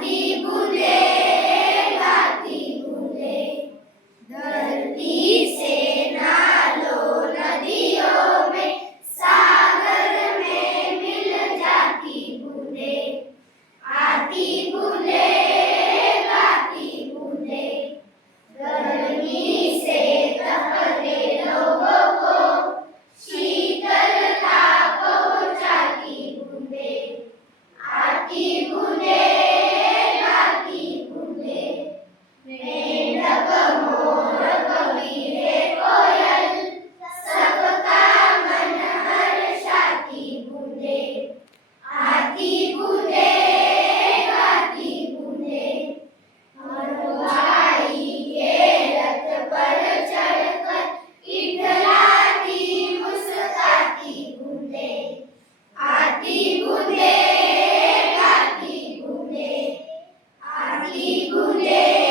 Adibun. comigo, Deus.